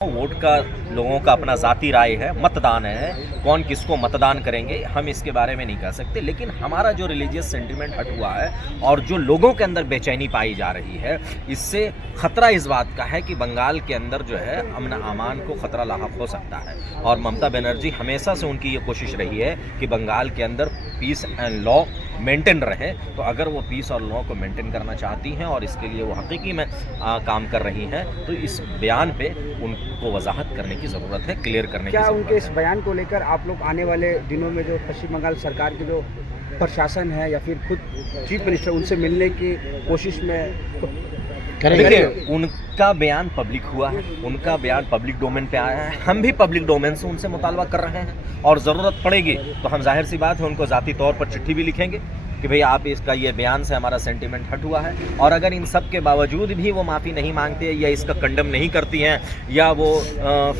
Vote का लोगों का अपना ज़ाती राय है, मतदान है, कौन किसको मतदान करेंगे हम इसके बारे में नहीं कह सकते। लेकिन हमारा जो रिलीजियस सेंटिमेंट हट हुआ है और जो लोगों के अंदर बेचैनी पाई जा रही है, इससे ख़तरा इस बात का है कि बंगाल के अंदर जो है अमन अमान को ख़तरा लाहक हो सकता है। और ममता बनर्जी हमेशा से उनकी ये कोशिश रही है कि बंगाल के अंदर पीस एंड लॉ मेंटेन रहे। तो अगर वो पीस और लॉ को मेंटेन करना चाहती हैं और इसके लिए वो हकीकी में काम कर रही हैं, तो इस बयान पे उनको वजाहत करने की ज़रूरत है, क्लियर करने की ज़रूरत है। क्या उनके इस बयान को लेकर आप लोग आने वाले दिनों में जो पश्चिम बंगाल सरकार की जो प्रशासन है या फिर खुद चीफ मिनिस्टर उनसे मिलने की कोशिश में देखिए, उनका बयान पब्लिक हुआ है, उनका बयान पब्लिक डोमेन पे आया है, हम भी पब्लिक डोमेन से उनसे मुतालबा कर रहे हैं और ज़रूरत पड़ेगी तो हम जाहिर सी बात है उनको ज़ाती तौर पर चिट्ठी भी लिखेंगे कि भाई आप इसका ये बयान से हमारा सेंटिमेंट हट हुआ है। और अगर इन सब के बावजूद भी वो माफ़ी नहीं मांगते या इसका कंडम नहीं करती हैं या वो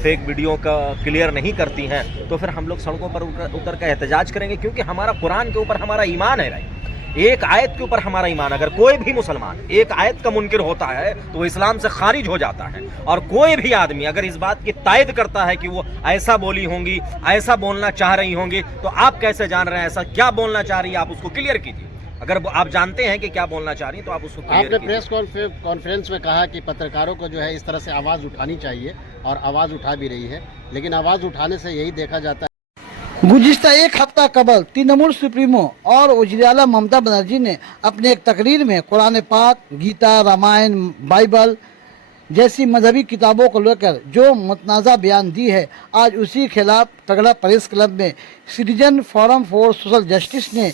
फेक वीडियो का क्लियर नहीं करती हैं, तो फिर हम लोग सड़कों पर उतर कर एहतजाज करेंगे, क्योंकि हमारा कुरान के ऊपर हमारा ईमान है भाई। एक आयत के ऊपर हमारा ईमान, अगर कोई भी मुसलमान एक आयत का मुनकिर होता है तो वो इस्लाम से खारिज हो जाता है। और कोई भी आदमी अगर इस बात की तायद करता है कि वो ऐसा बोली होंगी, ऐसा बोलना चाह रही होंगी, तो आप कैसे जान रहे हैं ऐसा क्या बोलना चाह रही है, आप उसको क्लियर कीजिए। अगर आप जानते हैं कि क्या बोलना चाह रही हैं तो आप उसको क्लियर आपने प्रेस कॉन्फ्रेंस में कहा कि पत्रकारों को जो है इस तरह से आवाज़ उठानी चाहिए और आवाज़ उठा भी रही है, लेकिन आवाज़ उठाने से यही देखा जाता है। गुज़िश्ता एक हफ्ता कबल तृणमूल सुप्रीमो और वज़ीर-ए-आला ममता बनर्जी ने अपने एक तकरीर में कुरान पाक, गीता, रामायण, बाइबल जैसी मजहबी किताबों को लेकर जो मुतनाज़ा बयान दी है, आज उसी के खिलाफ तगड़ा प्रेस क्लब में citizen forum for social justice ने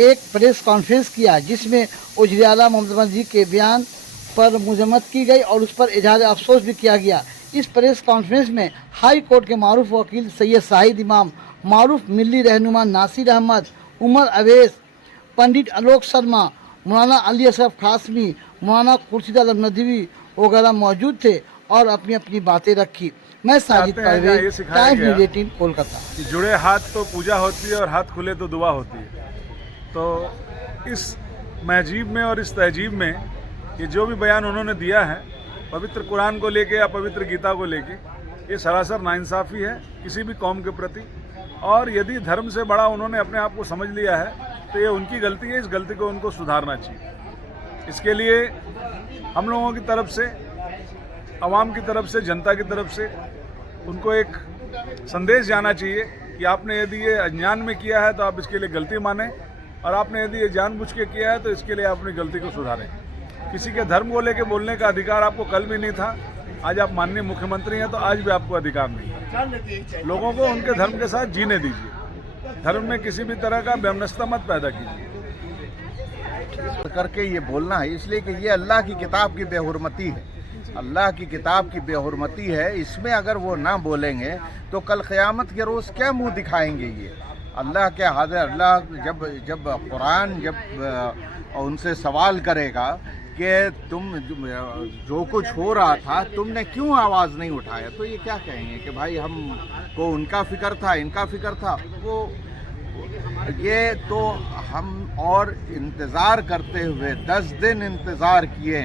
एक प्रेस कॉन्फ्रेंस किया, जिसमें वज़ीर-ए-आला ममता बनर्जी के बयान पर मजम्मत की गई और उस पर इजहार अफसोस भी किया गया। इस प्रेस कॉन्फ्रेंस में हाई कोर्ट के मारूफ वकील सैयद शाहिद इमाम, मारूफ मिल्ली रहनुमा नासिर अहमद, उमर अवैस, पंडित आलोक शर्मा, मौलाना अली अशरफ कासमी, मौलाना खुर्शीद आलम नदवी वगैरह मौजूद थे और अपनी अपनी बातें रखी। मैं साजिद परवेज, टाइम्स न्यूज़ 18 कोलकाता। जुड़े हाथ तो पूजा होती है और हाथ खुले तो दुआ होती है। तो इस महजीब में और इस तहजीब में ये जो भी बयान उन्होंने दिया है पवित्र कुरान को लेके या पवित्र गीता को लेके, ये सरासर नाइंसाफ़ी है किसी भी कौम के प्रति। और यदि धर्म से बड़ा उन्होंने अपने आप को समझ लिया है तो ये उनकी गलती है, इस गलती को उनको सुधारना चाहिए। इसके लिए हम लोगों की तरफ से, आवाम की तरफ से, जनता की तरफ से उनको एक संदेश जाना चाहिए कि आपने यदि ये अज्ञान में किया है तो आप इसके लिए गलती मानें, और आपने यदि ये जानबूझ के किया है तो इसके लिए अपनी गलती को सुधारें। किसी के धर्म को लेकर बोलने का अधिकार आपको कल भी नहीं था, आज आप माननीय मुख्यमंत्री हैं तो आज भी आपको अधिकार नहीं है। लोगों को उनके धर्म के साथ जीने दीजिए, धर्म में किसी भी तरह का वैमनस्यता मत पैदा कीजिए। करके ये बोलना है इसलिए कि ये अल्लाह की किताब की बेहुरमती है, अल्लाह की किताब की बेहुरमती है। इसमें अगर वो ना बोलेंगे तो कल क़यामत के रोज़ क्या मुंह दिखाएंगे ये अल्लाह के हाज़िर। अल्लाह जब कुरान उनसे सवाल करेगा कि तुम जो कुछ हो रहा था तुमने क्यों आवाज़ नहीं उठाया, तो ये क्या कहेंगे कि भाई हमको उनका फ़िक्र था, इनका फ़िक्र था। वो ये तो हम और इंतज़ार करते हुए 10 दिन इंतज़ार किए,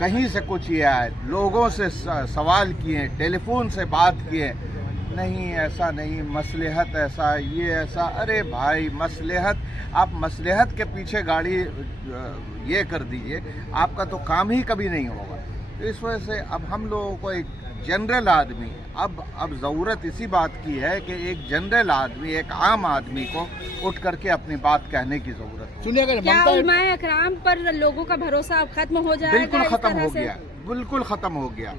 कहीं से कुछ ये आए, लोगों से सवाल किए, टेलीफोन से बात किए, नहीं ऐसा नहीं, मसलहत ऐसा, ये ऐसा। अरे भाई मसलहत, आप मसलहत के पीछे गाड़ी ये कर दीजिए, आपका तो काम ही कभी नहीं होगा। तो इस वजह से अब हम लोगों को एक जनरल आदमी, अब ज़रूरत इसी बात की है कि एक जनरल आदमी, एक आम आदमी को उठ करके अपनी बात कहने की ज़रूरत है। सुनिए, क्या उलमाए इकराम पर लोगों का भरोसा अब खत्म हो जाएगा? बिल्कुल ख़त्म हो गया, बिल्कुल ख़त्म हो गया।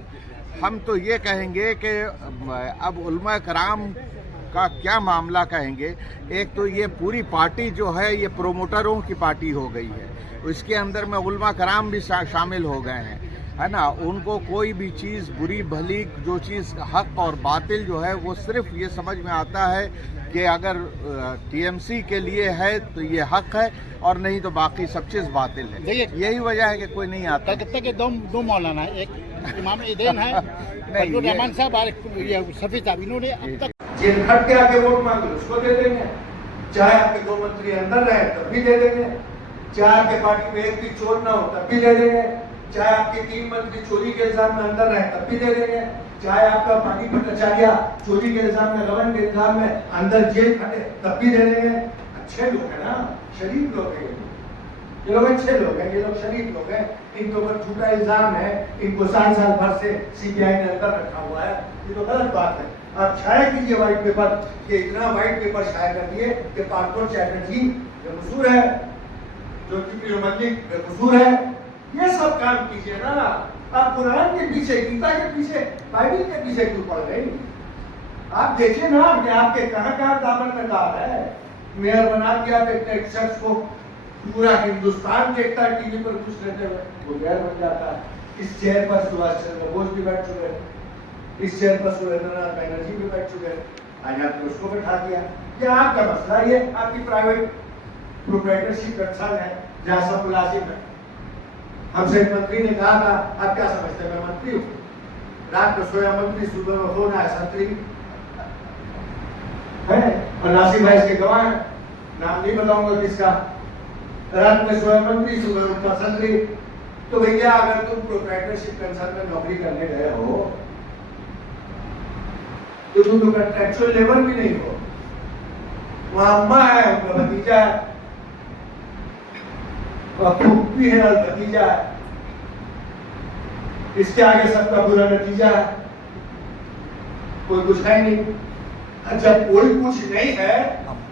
हम तो ये कहेंगे कि अब उलमा कराम का क्या मामला कहेंगे। एक तो ये पूरी पार्टी जो है ये प्रोमोटरों की पार्टी हो गई है, इसके अंदर में उलमा कराम भी शामिल हो गए हैं, है ना। उनको कोई भी चीज़ बुरी भली, जो चीज़ हक और बातिल जो है वो सिर्फ ये समझ में आता है कि अगर टीएमसी के लिए है तो ये हक है और नहीं तो बाकी सब चीज़ बातिल है। यही वजह है कि कोई नहीं आता। कहते कि दो मौलाना, एक इमाम ईदैन है रहमान साहब और शफी साहब, इन्होंने अब तक जेल खट के आके वोट मांगे उसको दे देंगे, चाहे आपके 2 मंत्री अंदर रहे तब भी दे देंगे, चाहे आपके पार्टी में एक भी चोर ना हो तब भी दे देंगे। चाहे आपके 3 मंत्री चोरी के इल्जाम में अंदर रहे तब भी दे देंगे, चाहे आपका पानीपत आचार्य चोरी के इल्जाम में, गबन के इल्जाम में अंदर जेल खटे तब भी दे देंगे। अच्छे लोग हैं ना, शरीफ लोग हैं ये लोग, अच्छे लोग हैं ये लोग, शरीफ लोग हैं। इनके ऊपर झूठा इल्जाम है, इनको साल भर से सीबीआई ने अंदर रखा हुआ है, ये तो गलत बात है। आप छाया कीजिए व्हाइट पेपर, कि इतना व्हाइट पेपर छाया कर दिए कि पासपोर्ट चैटर्जी बेकसूर है, ज्योति मल्लिक बेकसूर है, ये सब काम कीजिए ना। आप कुरान के पीछे, गीता के पीछे, बाइबल के पीछे क्यों पड़ गए? आप देखिए ना कि आपके कहाँ दामन में दाग है। मेयर बना दिया एक शख्स को, पूरा हिंदुस्तान देखता है टीवी पर खुश रहते हुए, वो मेयर बन जाता है। इस चेयर पर सुभाष चंद्र बोस भी बैठ चुके हैं, इस चेयर पर सुरेंद्रनाथ बैनर्जी भी बैठ चुके हैं, आज आपने उसको बैठा दिया। क्या आपका मसला ये आपकी प्राइवेट प्रोप्राइटरशिप कंसर्न है जहाँ सब मुलाजिम है? हमसे एक मंत्री ने कहा था, आप क्या समझते हैं मैं मंत्री हूँ? रात को सोया मंत्री, सुबह में फोन आया संतरी है, और नासिर भाई इसके गवाह है, नाम नहीं बताऊंगा किसका। रात में सोया मंत्री, सुबह उठा संतरी। तो भैया अगर तुम प्रोप्राइटरशिप कंसर्न में नौकरी करने गए हो तो तुम तो कंट्रैक्चुअल लेबर भी नहीं हो। वहां अम्मा है, उनका भतीजा है, फूफी है और भतीजा है, इसके आगे सबका बुरा नतीजा है, कोई कुछ है नहीं। जब कोई कुछ नहीं है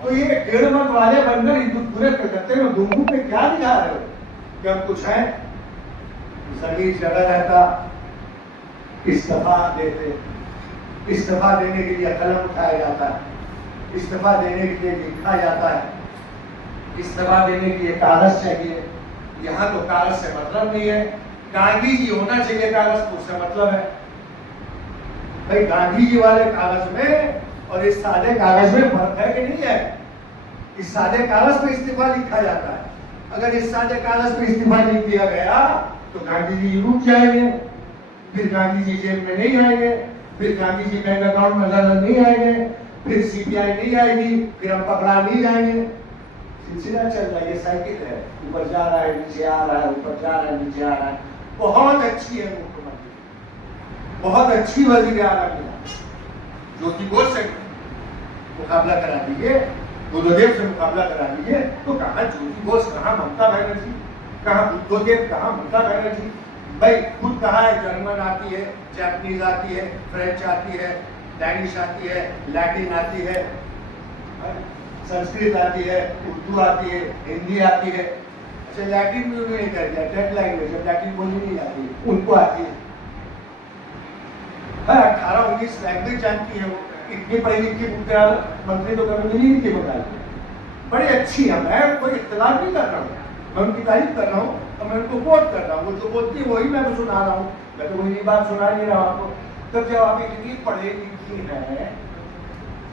तो ये 1.5 मत वाले बनकर पूरे कलकत्ते में घूम पे क्या दिखा रहे हो कि हम कुछ है? जमीन जगह रहता, इस्तीफा देते, इस्तीफा देने के लिए कलम उठाया जाता है, इस्तीफा देने के लिए लिखा जाता है, इस्तीफा देने के लिए कागज चाहिए। यहाँ तो कागज से मतलब नहीं है, गांधी जी होना चाहिए कागज तो उससे मतलब है। भाई गांधी जी वाले कागज में और इस सादे कागज में फर्क है कि नहीं है? इस सादे कागज पे इस्तीफा लिखा जाता है, अगर इस सादे कागज पे इस्तीफा लिख दिया गया तो गांधी जी रुक जाएंगे, फिर गांधी जी जेल में नहीं आएंगे, फिर गांधी जी बैंक अकाउंट में नजर नहीं आएंगे, फिर सीबीआई नहीं आएगी, फिर हम पकड़ा नहीं जाएंगे। सिलसिला चल रहा है, ये साइकिल है, ऊपर जा रहा है, नीचे आ रहा है, ऊपर जा रहा है, नीचे आ रहा है। बहुत अच्छी है मुख्यमंत्री, बहुत अच्छी वजीर आला मिला, ज्योति बोस से मुकाबला करा दीजिए, बुद्धदेव से मुकाबला करा दीजिए, तो कहाँ ज्योति बोस, कहाँ ममता बनर्जी, कहाँ बुद्धदेव, कहाँ ममता बनर्जी? भाई खुद कहा है जर्मन आती है, जापानीज आती है, फ्रेंच आती है, डैनिश आती है, लैटिन आती है, संस्कृत आती है, उर्दू आती है, हिंदी आती है। अच्छा लैटिन भी नहीं कर दिया, टेट लैंग्वेज, जब लैटिन बोली नहीं आती उनको आती है। 18-19 लैंग्वेज जानती है वो, इतनी पढ़ी लिखी मंत्री तो कभी नहीं थी बता। बड़ी अच्छी है, मैं कोई इख्तिलाफ नहीं कर रहा हूँ, मैं उनकी तारीफ कर रहा हूँ और मैं उनको कोट कर रहा हूँ, वो जो बोलती है वही मैं सुना रहा हूँ, मैं तो वही बात सुना नहीं रहा आपको। तब जब आप इतनी पढ़े लिखी है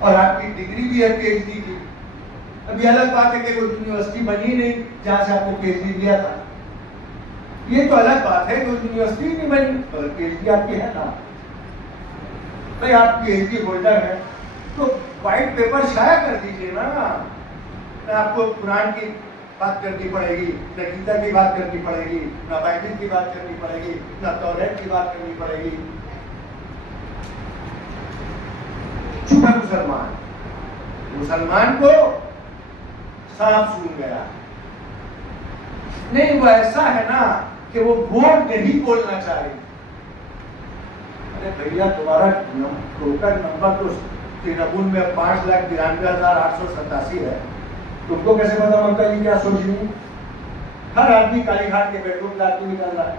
और आपकी डिग्री भी है PhD की, अभी अलग बात है कि कोई यूनिवर्सिटी बनी नहीं जहाँ से आपने PhD लिया था, ये तो अलग बात है, कोई यूनिवर्सिटी नहीं बनी तो PhD आपकी है ना। भाई आप PhD होल्डर है तो व्हाइट पेपर शाया कर दीजिए ना, आपको कुरान की बात करनी पड़ेगी, न गीता की बात करनी पड़ेगी, न बाइबल की बात करनी पड़ेगी, न तौरात की बात करनी पड़ेगी। चुप है मुसलमान, मुसलमान को सांप सूंघ गया नहीं, वो ऐसा है ना कि वो वोट नहीं बोलना चाह रही। अरे भैया तुम्हारा टोकन नंबर तो तृणमूल में 5,92,887 है, तुमको कैसे पता ममता जी क्या सोच रही? हर आदमी कालीघाट के बेडरूम जाती निकल रहा है,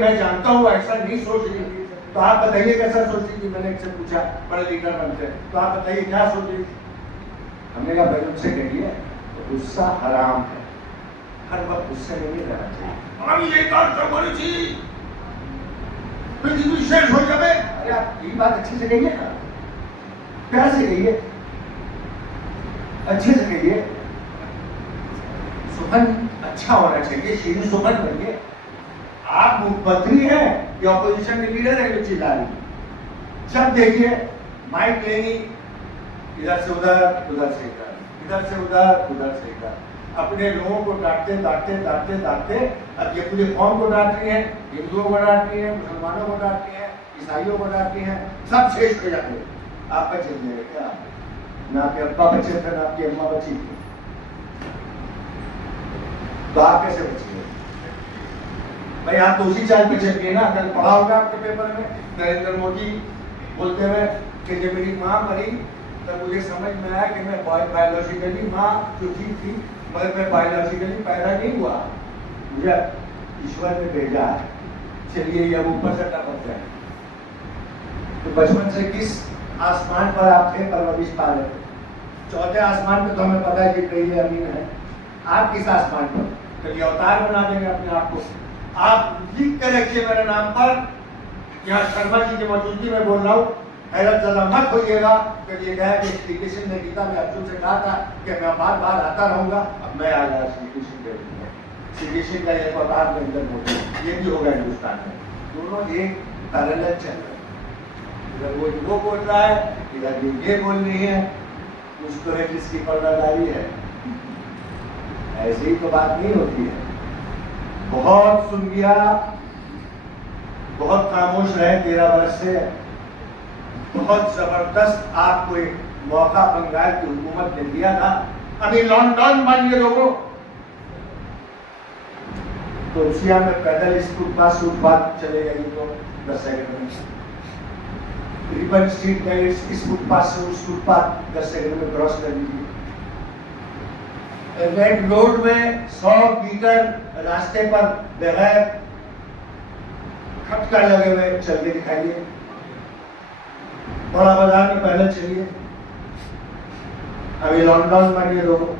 मैं जानता हूँ ऐसा नहीं सोच रही थी, तो आप बताइए कैसा सोच रही थी? मैंने इससे पूछा, बड़े लीडर बनते तो आप बताइए क्या सोच रही थी? हमने कहा भाई उनसे कहिए गुस्सा हराम है, हर वक्त गुस्से में नहीं रहना चाहिए। हम ये काम तो बोली थी विशेष हो जाए। अरे आप ये बात अच्छे से कहिए ना, प्यार से कहिए, अच्छे से कहिए, सुखन अच्छा होना चाहिए, शीरी सुखन बनिए। आप मुख्यमंत्री हैं या ऑपोजिशन के लीडर है जो चिल्ला रही, जब देखिए माइक लेंगी, इधर से उधर, उधर से इधर, इधर से उधर, उधर से इधर। अपने लोगों को डांटते अब ये पूरे कौम को डांट रही है, हिंदुओं को डांट रही है, मुसलमानों को डांट रही है, ईसाइयों को डांट रही है, सब शेष हो जाते हैं। आप बचे थे क्या? ना आपके अब्बा बचे थे, ना आपकी अम्मा बची थी, तो आप कैसे बचिए भाई? आप तो उसी चाल पे चल गए ना। कल पढ़ा होगा आपके पेपर में नरेंद्र मोदी बोलते हुए कि जब मेरी माँ मरी तब मुझे समझ में आया कि मैं बायोलॉजिकली माँ जो थी मगर मैं बायोलॉजिकली पैदा नहीं हुआ, मुझे ईश्वर ने भेजा है। चलिए अब ऊपर से टपक जाए। तो बचपन से किस आसमान पर आप थे परवरिश पा रहे थे? चौथे आसमान पे तो हमें पता है कि कई अमीन है। आप किस आसमान पर? कभी अवतार बना देंगे अपने आप को। आप लिख के रखिए मेरे नाम पर, यहाँ शर्मा जी की मौजूदगी में बोल रहा हूँ, हैरत ज़्यादा मत होइएगा। फिर ये कहा कि श्री कृष्ण ने गीता में अर्जुन से कहा था कि मैं बार बार आता रहूंगा, अब मैं आ गया श्री कृष्ण के रूप में। श्री कृष्ण का एक अवतार में अंदर होगा, ये भी होगा हिंदुस्तान में। दोनों एक पैरेलल चल रहे हैं, इधर वो बोल रहा है, इधर ये बोल रही है। कुछ तो है जिसकी पर्दादारी है, ऐसी ही तो बात नहीं होती है। बहुत सुन लिया, बहुत खामोश रहे 13 वर्ष से। बहुत जबरदस्त आपको एक मौका बंगाल की हुकूमत ने दिया था, अभी लॉकडाउन बनिए लोगों। तो एशिया में पैदल इस फुटपाथ चलेगा ये तो 10 सेकंड में। रिबन स्ट्रीट में इस फुटपाथ से उस फुटपाथ 10 सेकंड में क्रॉस कर लीजिए। रेड रोड में 100 मीटर रास्ते पर बगैर खटका लगे हुए चल के दिखाइए। बड़ा बाजार में पैदल चलिए। अभी लॉकडाउन बनिए लोगों।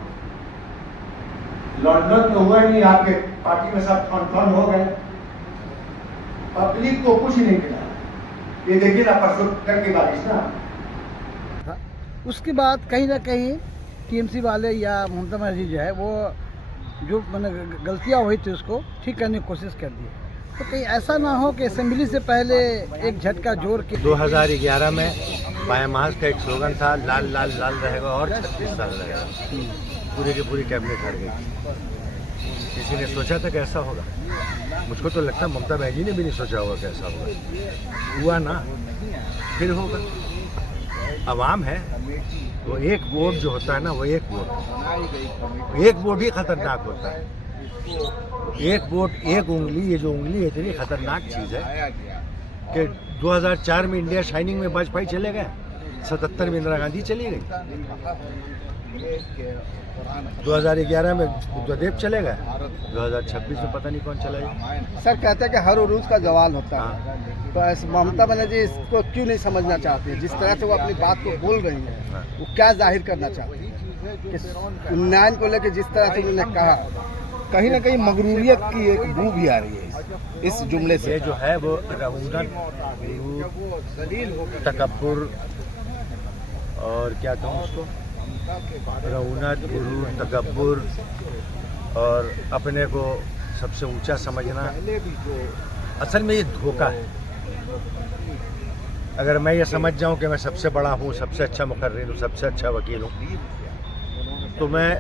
लॉकडाउन तो हुआ नहीं, आपके पार्टी में सब ठन हो गए, पब्लिक को कुछ नहीं मिला। ये देखिए ना परसों तक की बारिश ना। उसके बाद कहीं ना कहीं टीएमसी वाले या ममता बनर्जी जो है वो जो मैंने गलतियाँ हुई थी उसको ठीक करने की कोशिश कर दी। तो कहीं ऐसा ना हो कि असेंबली से पहले एक झटका जोर के 2011 में बायामास का एक स्लोगन था, लाल लाल लाल रहेगा और 36 साल रहेगा। पूरी की पूरी कैबिनेट हार गई। किसी ने सोचा था कि ऐसा होगा? मुझको तो लगता है ममता बनर्जी ने भी नहीं सोचा होगा कैसा होगा। हुआ ना, फिर होगा। अवाम है, वो एक वोट जो होता है ना, वो एक वोट ही खतरनाक होता है। एक वोट एक उंगली, ये जो उंगली है इतनी खतरनाक चीज़ है कि 2004 में इंडिया शाइनिंग में वाजपेयी चले गए, 77 में इंदिरा गांधी चली गई, 2011 में बुद्धदेव चले गए, 2026 में पता नहीं कौन चला गया। सर कहते हैं कि हर उरूज का जवाल होता है, तो ऐसे ममता बनर्जी इसको क्यों नहीं समझना चाहती है? जिस तरह से वो अपनी बात को बोल रही है, वो क्या जाहिर करना चाहती है कि उन्नयन को लेकर जिस तरह से उन्होंने कहा, कहीं ना कहीं मगरूरियत की एक बू भी आ रही है इस जुमले से। ये जो है वो रऊनत, तकब्बुर और क्या कहूँ उसको, रऊनत, गुरूर, तकब्बुर और अपने को सबसे ऊंचा समझना, असल में ये धोखा है। अगर मैं ये समझ जाऊं कि मैं सबसे बड़ा हूं, सबसे अच्छा मुकर्रिर हूं, सबसे अच्छा वकील हूं, तो मैं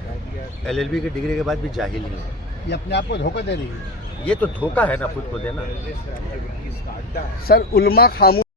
LLB की डिग्री के बाद भी जाहिल नहीं हूं। ये अपने आप को धोखा दे रही है। ये तो धोखा है ना खुद को देना। सर उलमा खामोश